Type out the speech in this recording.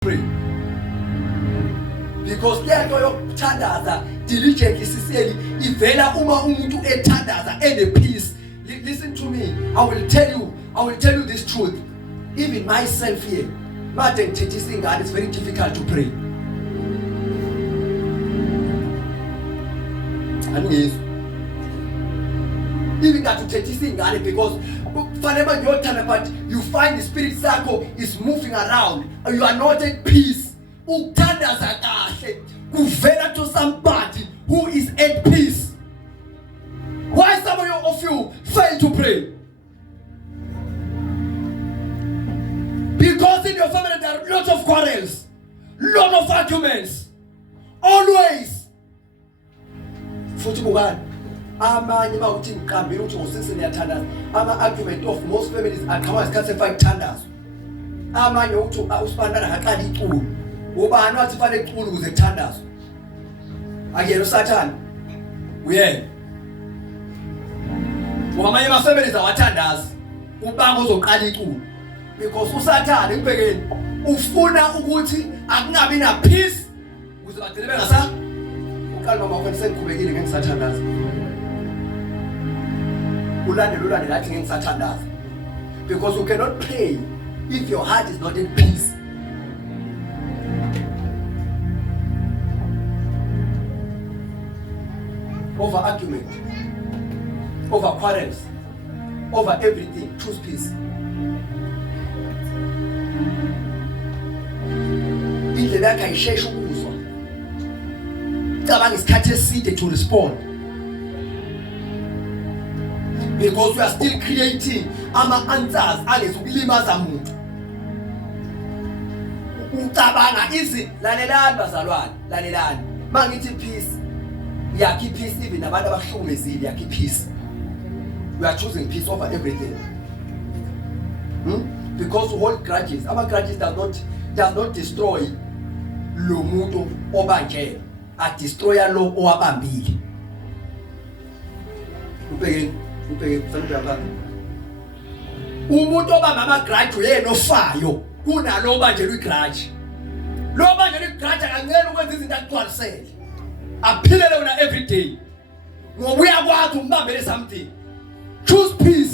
pray. Because lento yokuthandaza diligently siseli ivela uma umuntu ethandaza ene peace. Listen to me. I will tell you this truth. Even myself here, made ngithethe ingane, it's very difficult to pray. Even got to uthethe ingane because whenever you're talking about, you find the spirit circle is moving around. You are not at peace. Ukuthandaza kahle kuvela to somebody who is at peace. Why some of you fail to pray? Because in your family there are lots of quarrels, lot of arguments, always. Futhi bukani amanye bawuthi ngiqambile ukuthi ngosisi niyathandaza. Ama-argument of most families aqhamuka isikhathi se-5 thandazo. Amanye uthi usibandana ngaqala iculo. Ubani wathi fanele iculo ukuze kuthandazwe? Akuyena uSathane. Uyena. Ngoba ama-families awathandazi. Ubanga uzoqala iculo. Because uSathane ubhekeni ufuna ukuthi akungabi na peace ukuze bagcine bengasa uqala mama wena sekukhubekile ngengisathandaza. Ulande lathi ngengisathandaza. Because you cannot pray if your heart is not in peace. Over argument, over quarrels, over everything, choose peace. Indlela yakhe ayisheshe ukuzwa. Cabanga isikhathi eside to respond. Because we are still creating ama-answers angezukulimaza muntu. Ucabanga izi lalelani bazalwane, lalelani. Mangithi peace, yakhi peace even nabantu abahlukumezile yakhi peace. We are choosing peace over everything. Because hold grudges. Our grudges does not destroy lo muntu obanje. A destroyer lo owabambile. Ubheke kufanele lapha. Umuntu obamba ama-grudge uyena ofayo kunalo obanjelwe i-grudge. Lo obanjelwe i-grudge akancela ukwenza izinto akugcwalisele. Aphilele wena every day. Ngoba uyakwazi umbambele something. Choose peace.